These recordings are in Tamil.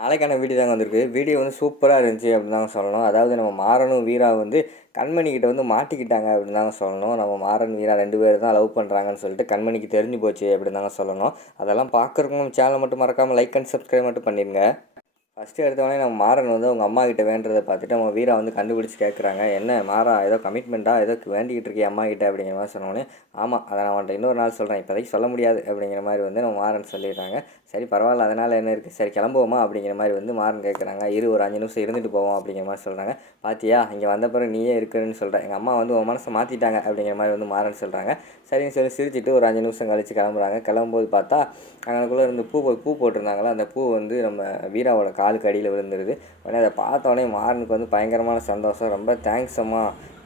நாளைக்கான வீடியோ தாங்க வந்திருக்கு. வீடியோ வந்து சூப்பராக இருந்துச்சு அப்படின்னு தாங்க சொல்லணும். அதாவது நம்ம மாறனும் வீரா வந்து கண்மணிக்கிட்ட வந்து மாட்டிக்கிட்டாங்க அப்படின்னு தாங்க சொல்லணும். நம்ம மாறன் வீரா ரெண்டு பேர் தான் லவ் பண்ணுறாங்கன்னு சொல்லிட்டு கண்மணிக்கு தெரிஞ்சு போச்சு அப்படின்னு தாங்க சொல்லணும். அதெல்லாம் பார்க்குறவங்க சேனலை மட்டும் மறக்காமல் லைக் அண்ட் சப்ஸ்கிரைப் மட்டும் பண்ணிடுங்க ஃபஸ்ட்டு எடுத்தவொடனே நம்ம மாறன் வந்து அவங்க அம்மா கிட்ட வேண்டுறதை பார்த்துட்டு அவங்க வீரா வந்து கண்டுபிடிச்சி கேட்குறாங்க என்ன மாறா? ஏதோ கமிட்மெண்ட்டாக ஏதோ வேண்டிக்கிட்டு இருக்கே அம்மா கிட்ட? அப்படிங்கிற மாதிரி சொன்னோடனே ஆமாம் அதை நான் அவன்கிட்ட இன்னொரு நாள் சொல்கிறேன் இப்போதைக்கு சொல்ல முடியாது. அப்படிங்கிற மாதிரி வந்து நம்ம மாறன் சொல்லிடுறாங்க. சரி பரவாயில்ல. அதனால் என்ன இருக்குது சரி கிளம்புவோமா? அப்படிங்கிற மாதிரி வந்து மாறன் கேட்குறாங்க இரு ஒரு அஞ்சு நிமிஷம் இருந்துட்டு போவோம். அப்படிங்கிற மாதிரி சொல்கிறாங்க பாத்தியா? இங்கே வந்த பிறகு நீயே இருக்குன்னு சொல்கிறேன் எங்கள் அம்மா வந்து உன் மனசை மாற்றிட்டாங்க அப்படிங்கிற மாதிரி வந்து மாறன் சொல்கிறாங்க சரின்னு சொல்லி சிரிச்சிட்டு ஒரு அஞ்சு நிமிஷம் கழித்து கிளம்புறாங்க. கிளம்பும்போது பார்த்தா அங்கனக்குள்ளே இருந்து பூ பூ போட்டிருந்தாங்களா? அந்த பூ வந்து நம்ம வீராவோட காலுக்கு அடியில் விழுந்துருது. உடனே அதை பார்த்தோன்னே மாறனுக்கு வந்து பயங்கரமான சந்தோஷம். ரொம்ப தேங்க்ஸ் அம்மா.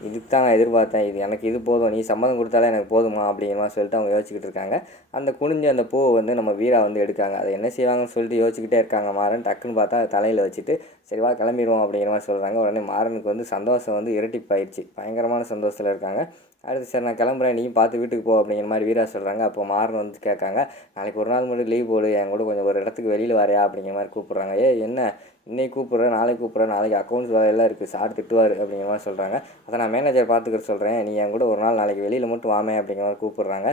இதுக்கு தான் நான் எதிர்பார்த்தேன். இது எனக்கு இது போதும். நீ சம்மதம் கொடுத்தாலே எனக்கு போதுமா அப்படிங்கிற மாதிரி சொல்லிட்டு அவங்க யோசிச்சுக்கிட்டு இருக்காங்க. அந்த குனிஞ்சு அந்த பூவை வந்து நம்ம வீரா வந்து எடுக்காங்க. அதை என்ன செய்வாங்கன்னு சொல்லிட்டு யோசிச்சுக்கிட்டே இருக்காங்க. மாறன் டக்குன்னு பார்த்தா அதை தலையில் வச்சுட்டு சரிவா கிளம்பிடுவோம் அப்படிங்கிற மாதிரி சொல்கிறாங்க உடனே மாறனுக்கு வந்து சந்தோஷம் வந்து இரட்டிப்பாயிடுச்சு பயங்கரமான சந்தோஷத்தில் இருக்காங்க. அடுத்து சரி நான் கிளம்புறேன். நீ பார்த்து வீட்டுக்கு போ அப்படிங்கிற மாதிரி வீரா சொல்கிறாங்க அப்போ மாறன் வந்து கேட்காங்க நாளைக்கு ஒரு நாள் மட்டும் லீவ் போடு. என் கூட கொஞ்சம் ஒரு இடத்துக்கு வெளியில் வரையா அப்படிங்கிற மாதிரி கூப்பிட்றாங்க. ஏ என்ன இன்னைக்கு கூப்பிட்றேன் நாளைக்கு கூப்பிட்றேன் நாளைக்கு அக்கௌண்ட்ஸ் வேலையெல்லாம் இருக்குது சார் திட்டுவார் அப்படிங்கிற மாதிரி சொல்கிறாங்க அதை நான் மேனேஜர் பார்த்துக்கிற சொல்கிறேன் நீ என் கூட ஒரு நாள் நாளைக்கு வெளியில் மட்டும் வாமே அப்படிங்கிற மாதிரி கூப்பிட்றாங்க.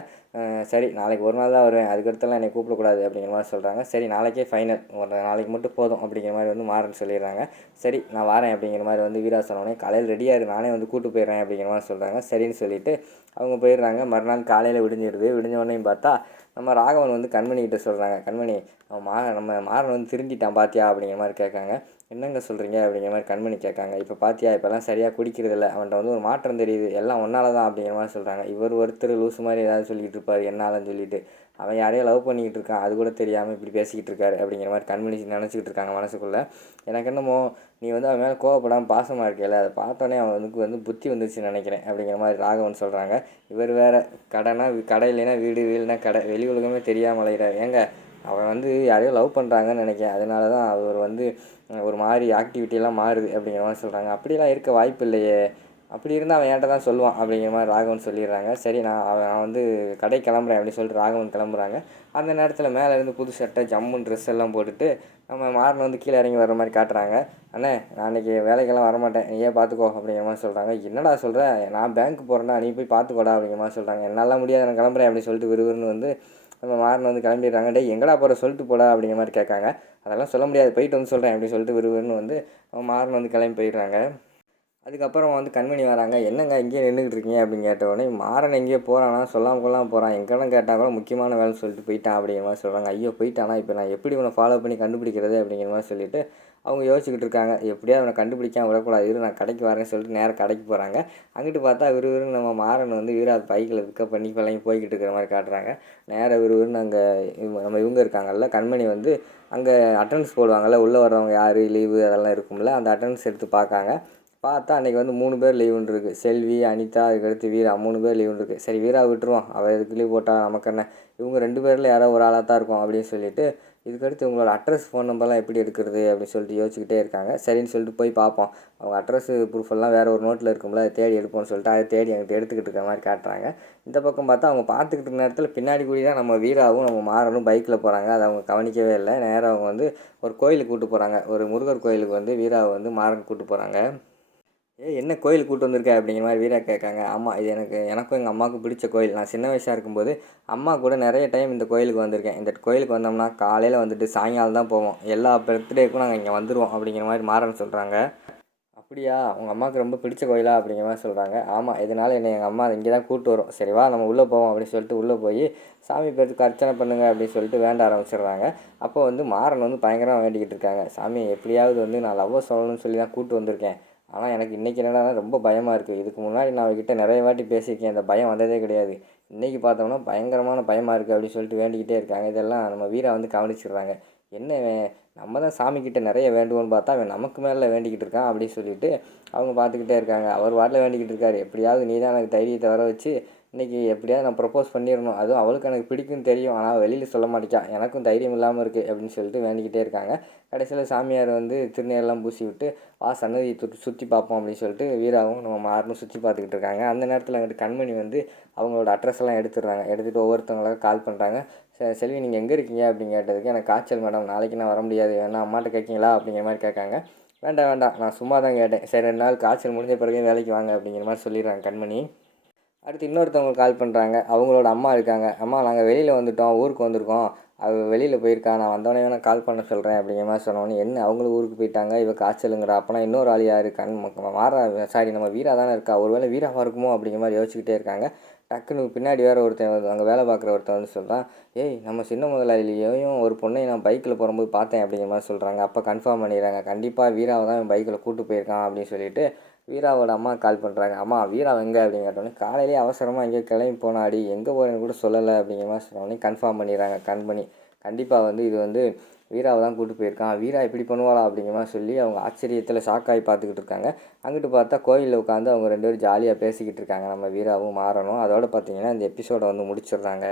சரி நாளைக்கு ஒரு நாள் தான் வருவேன். அதுக்கடுத்தெல்லாம் என்னை கூப்பிடக்கூடாது அப்படிங்கிற மாதிரி சொல்கிறாங்க சரி நாளைக்கே ஃபைனல் ஒரு நாளைக்கு மட்டும் போதும் அப்படிங்கிற மாதிரி வந்து மாறன் சொல்லிடுறாங்க. சரி நான் வரேன் அப்படிங்கிற மாதிரி வந்து வீரா சொன்னோடனே காலையில் ரெடியாக இரு. நானே வந்து கூப்பிட்டு போயிடுறேன் அப்படிங்கிற மாதிரி சொல்கிறாங்க சரின்னு சொல்லிட்டு அவங்க போயிடுறாங்க. மறுநாள் காலையில் விடிஞ்சிடுது. விடிஞ்ச உடனே பார்த்தா நம்ம ராகவன் வந்து கண்மணிக்கிட்ட சொல்கிறாங்க கண்மணி அவன் மா நம்ம மாறன் வந்து திருந்திட்டான் பாத்தியா? அப்படிங்கிற மாதிரி கேட்குறாங்க. என்னங்க சொல்கிறீங்க அப்படிங்கிற மாதிரி கண்மணி கேட்காங்க. இப்போ பார்த்தியா இப்போல்லாம் சரியாக குடிக்கிறதில்ல அவன்கிட்ட வந்து ஒரு மாற்றம் தெரியுது. எல்லாம் ஒன்றால் தான் அப்படிங்கிற மாதிரி சொல்கிறாங்க இவர் ஒருத்தர் லூஸ் மாதிரி ஏதாவது சொல்லிகிட்டு இருப்பார். என்னாலன்னு சொல்லிட்டு. அவன் யாரையும் லவ் பண்ணிக்கிட்டு இருக்கான். அது கூட தெரியாமல் இப்படி பேசிக்கிட்டு இருக்காரு அப்படிங்கிற மாதிரி கண்மணி நினச்சிக்கிட்டு இருக்காங்க மனசுக்குள்ளே. எனக்கு என்னமோ நீ வந்து அவன் மேலே கோவப்படாமல் பாசமாக இருக்கல அதை பார்த்தோன்னே அவனுக்கு வந்து புத்தி வந்துருச்சுன்னு நினைக்கிறேன் அப்படிங்கிற மாதிரி ராகவன் சொல்கிறாங்க இவர் வேறு கடைனா கடை இல்லைன்னா வீடு வீடுனா கடை. வெளி உலகமே தெரியாமல் அலையிறார். ஏங்க அவன் வந்து யாரையோ லவ் பண்ணுறாங்கன்னு நினைக்கிறேன். அதனால தான் அவர் வந்து ஒரு மாதிரி ஆக்டிவிட்டியெல்லாம் மாறுது அப்படிங்கிற மாதிரி சொல்கிறாங்க அப்படிலாம் இருக்க வாய்ப்பு இல்லையே. அப்படி இருந்தால் அவன் என்கிட்ட தான் சொல்லுவான் அப்படிங்கிற மாதிரி ராகவன் சொல்லிடுறாங்க. சரி நான் அவன் நான் வந்து கடை கிளம்புறேன் அப்படின்னு சொல்லிட்டு ராகவன் கிளம்புறாங்க. அந்த நேரத்தில் மேலேருந்து புது சட்டை ஜம்முன்னு ட்ரெஸ் எல்லாம் போட்டுட்டு நம்ம மாறின வந்து கீழே இறங்கி வர மாதிரி காட்டுறாங்க. அண்ணே நான் அன்றைக்கி வேலைக்கெல்லாம் வரமாட்டேன். நீயே பார்த்துக்கோ அப்படிங்கிற மாதிரி சொல்கிறாங்க என்னடா சொல்கிறேன் நான் பேங்க் போகிறேன்னா நீ போய் பார்த்துக்கோடா அப்படிங்கிற மாதிரி சொல்கிறாங்க என்னால் முடியாது நான் கிளம்புறேன் அப்படின்னு சொல்லிட்டு விறுவிறுன்னு வந்து நம்ம மாறன் வந்து கிளம்பிடுறாங்க. டே எங்கடா போகிற சொல்லிட்டு போடா அப்படிங்கிற மாதிரி கேட்காங்க. அதெல்லாம் சொல்ல முடியாது. போயிட்டு வந்து சொல்கிறேன் அப்படின்னு சொல்லிட்டு விறுவிறுன்னு வந்து மாறன் வந்து கிளம்பி போயிடுறாங்க. அதுக்கப்புறம் வந்து கண்மணி வராங்க என்னங்க இங்கேயே நின்றுக்கிட்டு இருக்கீங்க? அப்படின்னு கேட்ட உடனே மாறன் எங்கேயோ போகிறானா சொல்லாமல் கொள்ளாமல் போகிறான் எங்கன்னு கேட்டால் கூட முக்கியமான வேலை சொல்லிட்டு போயிட்டான் அப்படிங்கிற மாதிரி சொல்கிறாங்க ஐயோ போயிட்டானா இப்போ நான் எப்படி இவனை ஃபாலோ பண்ணி கண்டுபிடிக்கிறது? அப்படிங்கிற மாதிரி சொல்லிட்டு அவங்க யோசிச்சுக்கிட்டு இருக்காங்க. எப்படியா அவனை கண்டுபிடிக்காம விடக்கூடாது இரு நான் கடைக்கு வரேன்னு சொல்லிட்டு நேராக கடைக்கு போகிறாங்க அங்கிட்டு பார்த்தா விறுவிறுன்னு நம்ம மாறன் வந்து வீராத் பைக்கில் பிக்கப் பண்ணி பழங்கி போய்கிட்டு இருக்கிற மாதிரி காட்டுறாங்க. நேராக விறுவிறுன்னு அங்கே நம்ம இவங்க இருக்காங்கல்ல கண்மணி வந்து அங்கே அட்டன்ஸ் போடுவாங்கள்ல உள்ளே வர்றவங்க யார் லீவு அதெல்லாம் இருக்கும்ல அந்த அட்டன்ஸ் எடுத்து பார்க்காங்க. பார்த்தா அன்றைக்கி வந்து மூணு பேர் லீவுன்னு இருக்குது செல்வி அனிதா அதுக்கடுத்து வீரா. மூணு பேர் லீவுன்னு இருக்குது சரி வீரா விட்டுருவோம் அவள் எதுக்கு லீவ் போட்டால் நமக்கு என்ன? இவங்க ரெண்டு பேரில் யாரோ ஒரு ஆளாக தான் இருக்கும் அப்படின்னு சொல்லிட்டு இதுக்கடுத்து உங்களோட அட்ரஸ் ஃபோன் நம்பர்லாம் எப்படி எடுக்கிறது அப்படின்னு சொல்லிட்டு யோசிச்சுக்கிட்டே இருக்காங்க. சரின்னு சொல்லிட்டு போய் பார்ப்போம். அவங்க அட்ரஸ் ப்ரூஃப் எல்லாம் வேறு ஒரு நோட்டில் இருக்கும்ல அதை தேடி எடுப்போம்னு சொல்லிட்டு அதை தேடி எங்கிட்ட எடுத்துக்கிட்டு இருக்க மாதிரி காட்டுறாங்க. இந்த பக்கம் பார்த்தா அவங்க பார்த்துக்கிட்டு இருக்க நேரத்தில் பின்னாடி கூடி தான் நம்ம வீராவும் நம்ம மாறனும் பைக்கில் போகிறாங்க அதை அவங்க கவனிக்கவே இல்லை. நேராக அவங்க வந்து ஒரு கோயிலுக்கு கூப்பிட்டு போகிறாங்க ஒரு முருகர் கோயிலுக்கு வந்து வீராவை வந்து மாறன் கூப்பிட்டு போகிறாங்க ஏ என்ன கோயில் கூட்டு வந்திருக்க அப்படிங்கிற மாதிரி வீரா கேட்காங்க. ஆமாம் இது எனக்கு எனக்கும் எங்கள் அம்மாவுக்கும் பிடிச்ச கோயில். நான் சின்ன வயசாக இருக்கும்போது அம்மா கூட நிறைய டைம் இந்த கோயிலுக்கு வந்திருக்கேன். இந்த கோயிலுக்கு வந்தோம்னா காலையில் வந்துட்டு சாயங்காலம் தான் போவோம். எல்லா பர்த்டேக்கும் நாங்கள் இங்கே வந்துடுவோம் அப்படிங்கிற மாதிரி மாறன் சொல்கிறாங்க அப்படியா? உங்கள் அம்மாவுக்கு ரொம்ப பிடிச்ச கோயிலா? அப்படிங்கிற மாதிரி சொல்கிறாங்க ஆமாம் இதனால் என்னை எங்கள் அம்மா இங்கே தான் கூப்பிட்டு வரும் சரிவா நம்ம உள்ளே போவோம் அப்படின்னு சொல்லிட்டு உள்ளே போய் சாமி பேருக்கு அர்ச்சனை பண்ணுங்க அப்படின்னு சொல்லிட்டு வேண்ட ஆரம்பிச்சிடுறாங்க. அப்போ வந்து மாறன் வந்து பயங்கரமாக வேண்டிக்கிட்டு இருக்காங்க. சாமி எப்படியாவது வந்து நான் லவ்வை சொல்லணும்னு சொல்லி தான் கூப்பிட்டு வந்திருக்கேன். ஆனால் எனக்கு இன்றைக்கி என்னடா ரொம்ப பயமாக இருக்குது இதுக்கு முன்னாடி நான் அவகிட்ட நிறைய வாட்டி பேசியிருக்கேன். அந்த பயம் வந்ததே கிடையாது. இன்றைக்கி பார்த்தோம்னா பயங்கரமான பயமாக இருக்குது அப்படின்னு சொல்லிட்டு வேண்டிக்கிட்டே இருக்காங்க. இதெல்லாம் நம்ம வீரா வந்து கவனிச்சிடுறாங்க என்ன நம்ம தான் சாமிக்கிட்ட நிறைய வேண்டுவோம்னு பார்த்தா அவன் நமக்கு மேலே வேண்டிக்கிட்டு இருக்கான் அப்படின்னு சொல்லிட்டு அவங்க பார்த்துக்கிட்டே இருக்காங்க. அவர் வாட்டில் வேண்டிக்கிட்டு இருக்காரு. எப்படியாவது நீ தான் எனக்கு தைரியத்தை வர வச்சு இன்றைக்கி எப்படியாவது நான் ப்ரப்போஸ் பண்ணிடணும் அதுவும் அவளுக்கு எனக்கு பிடிக்கும்னு தெரியும். ஆனால் வெளியில் சொல்ல மாட்டேக்கா எனக்கும் தைரியம் இல்லாமல் இருக்குது அப்படின்னு சொல்லிட்டு வேண்டிக்கிட்டே இருக்காங்க. கடைசியில் சாமியார் வந்து திருநீரெல்லாம் பூசி விட்டு வா சன்னதி சுற்றி பார்ப்போம் அப்படின்னு சொல்லிட்டு வீராவும் நம்ம மாறனும் சுற்றி பார்த்துக்கிட்டு இருக்காங்க. அந்த நேரத்தில் வந்துட்டு கண்மணி வந்து அவங்களோட அட்ரஸ் எல்லாம் எடுத்துடுறாங்க. எடுத்துகிட்டு ஒவ்வொருத்தவங்களாக கால் பண்ணுறாங்க "செ- செல்வி நீங்கள் எங்கே இருக்கீங்க? அப்படின்னு கேட்டதுக்கு எனக்கு காய்ச்சல் மேடம் நாளைக்கு நான் வர முடியாது. வேணா அம்மாட்ட கேட்கீங்களா அப்படிங்கிற மாதிரி கேட்காங்க. வேண்டாம் வேண்டாம். நான் சும்மா தான் கேட்டேன். சரி ரெண்டு நாள் காய்ச்சல் முடிஞ்ச பிறகு வேலைக்கு வாங்க அப்படிங்கிற மாதிரி சொல்லிடுறாங்க கண்மணி. அடுத்து இன்னொருத்தவங்க கால் பண்ணுறாங்க அவங்களோட அம்மா இருக்காங்க. அம்மா நாங்கள் வெளியில் வந்துட்டோம். ஊருக்கு வந்திருக்கோம். அவ வெளியில் போயிருக்கா. நான் வந்தோடனே வேணால் கால் பண்ண சொல்கிறேன் அப்படிங்கிற மாதிரி சொன்னோன்னே என்ன? அவங்களும் ஊருக்கு போயிட்டாங்க? இவள் காய்ச்சலுங்கிறா? அப்போனா இன்னொரு ஆள் யார்? கண் மாறா சாரி நம்ம வீரா தானே இருக்கா? ஒரு வேளை வீராவாக இருக்குமோ அப்படிங்கிற மாதிரி யோசிச்சுக்கிட்டே இருக்காங்க. டக்குன்னு பின்னாடி வேற ஒருத்தன் வந்து அங்கே வேலை பார்க்குற ஒருத்தன் வந்து சொல்கிறான் ஏய் நம்ம சின்ன முதலாளியையும் ஒரு பொண்ணை நான் பைக்கில் போகும்போது பார்த்தேன் அப்படிங்கிற மாதிரி சொல்கிறாங்க அப்போ கன்ஃபார்ம் பண்ணிடுறாங்க. கண்டிப்பாக வீராவை தான் பைக்கில் கூட்டு போயிருக்கான் அப்படின்னு சொல்லிட்டு வீராவோட அம்மா கால் பண்ணுறாங்க அம்மா வீரா எங்கே? அப்படின்னு கேட்டோன்னே காலையிலேயே அவசரமாக எங்கேயோ கிளம்பி போனாடி. எங்கே போகிறேன்னு கூட சொல்லலை. அப்படிங்கிற மாதிரி சொன்னோடனே கன்ஃபார்ம் பண்ணிடுறாங்க. கன் பண்ணி கண்டிப்பாக வந்து இது வந்து வீராவை தான் கூட்டு போயிருக்கான். வீரா இப்படி பண்ணுவாளா? அப்படிங்கிற மாதிரி சொல்லி அவங்க ஆச்சரியத்தில் ஷாக்காகி பார்த்துக்கிட்டு இருக்காங்க. அங்கிட்டு பார்த்தா கோயிலில் உட்காந்து அவங்க ரெண்டு பேரும் ஜாலியாக பேசிக்கிட்டு இருக்காங்க. நம்ம வீராவும் மாறணும் அதோட பார்த்தீங்கன்னா இந்த எபிசோடை வந்து முடிச்சிடுறாங்க.